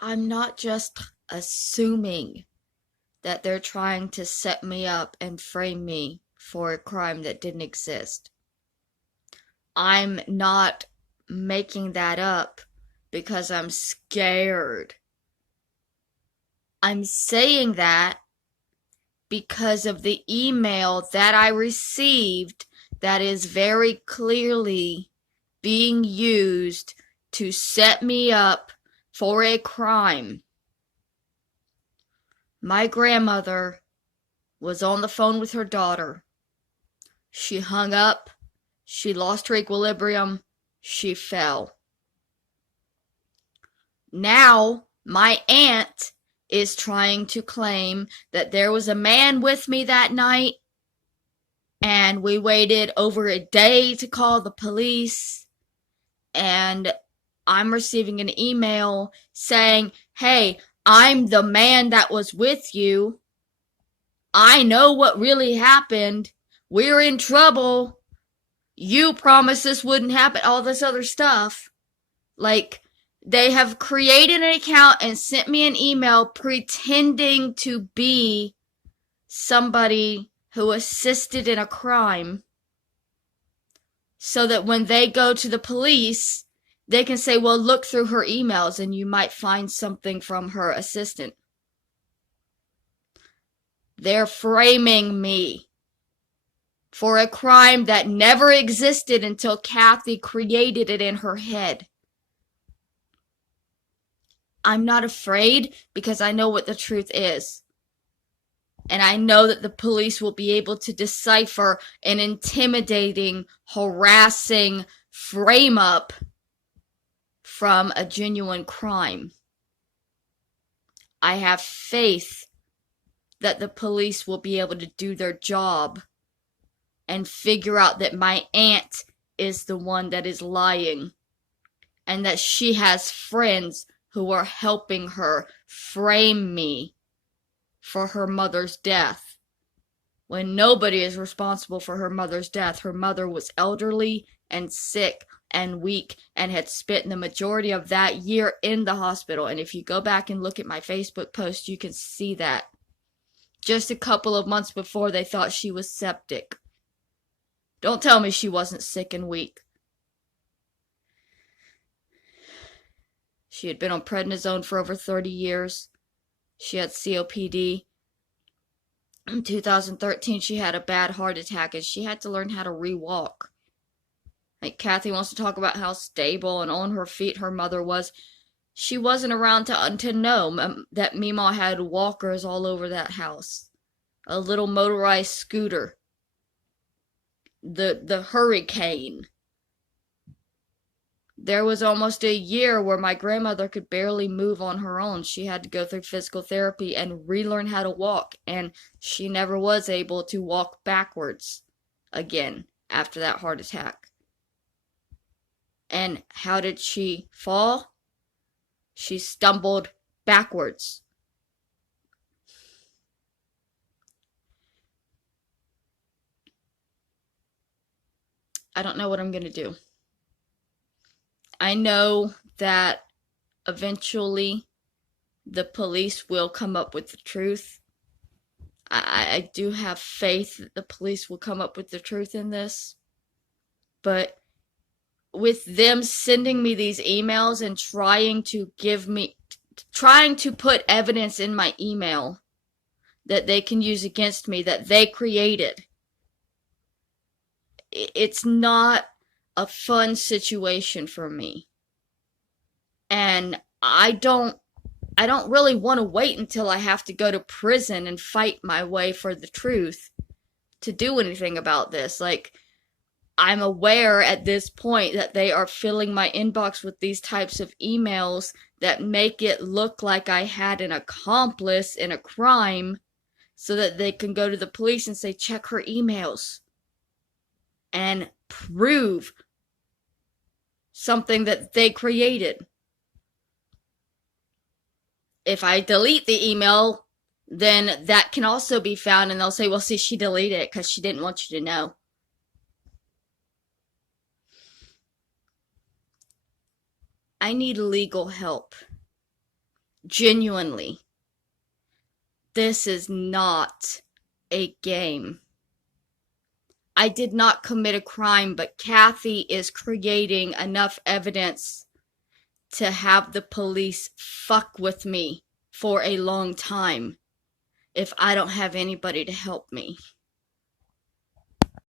I'm not just assuming that they're trying to set me up and frame me for a crime that didn't exist. I'm not making that up because I'm scared. I'm saying that because of the email that I received that is very clearly being used to set me up for a crime. My grandmother was on the phone with her daughter. She hung up. She lost her equilibrium. She fell. Now, my aunt is trying to claim that there was a man with me that night and we waited over a day to call the police, and I'm receiving an email saying, hey, I'm the man that was with you. I know what really happened. We're in trouble. You promised this wouldn't happen. All this other stuff. Like, they have created an account and sent me an email pretending to be somebody who assisted in a crime so that when they go to the police, they can say, well, look through her emails and you might find something from her assistant. They're framing me for a crime that never existed until Kathy created it in her head. I'm not afraid because I know what the truth is. And I know that the police will be able to decipher an intimidating, harassing frame-up from a genuine crime. I have faith that the police will be able to do their job and figure out that my aunt is the one that is lying and that she has friends who are helping her frame me for her mother's death. When nobody is responsible for her mother's death. Her mother was elderly and sick and weak and had spent the majority of that year in the hospital. And if you go back and look at my Facebook post, you can see that. Just a couple of months before, they thought she was septic. Don't tell me she wasn't sick and weak. She had been on prednisone for over 30 years. She had COPD. In 2013, she had a bad heart attack and she had to learn how to re-walk. Like, Kathy wants to talk about how stable and on her feet her mother was. She wasn't around to know that Meemaw had walkers all over that house. A little motorized scooter. The Hurricane. There was almost a year where my grandmother could barely move on her own. She had to go through physical therapy and relearn how to walk, and she never was able to walk backwards again after that heart attack. And how did she fall? She stumbled backwards. I don't know what I'm going to do. I know that eventually the police will come up with the truth. I do have faith that the police will come up with the truth in this. But with them sending me these emails and trying to put evidence in my email that they can use against me, that they created, it's not a fun situation for me. And I don't really want to wait until I have to go to prison and fight my way for the truth to do anything about this. Like, I'm aware at this point that they are filling my inbox with these types of emails that make it look like I had an accomplice in a crime so that they can go to the police and say, check her emails and prove something that they created. If I delete the email, then that can also be found, and they'll say, well, see, she deleted it because she didn't want you to know. I need legal help. Genuinely. This is not a game. I did not commit a crime, but Kathy is creating enough evidence to have the police fuck with me for a long time if I don't have anybody to help me.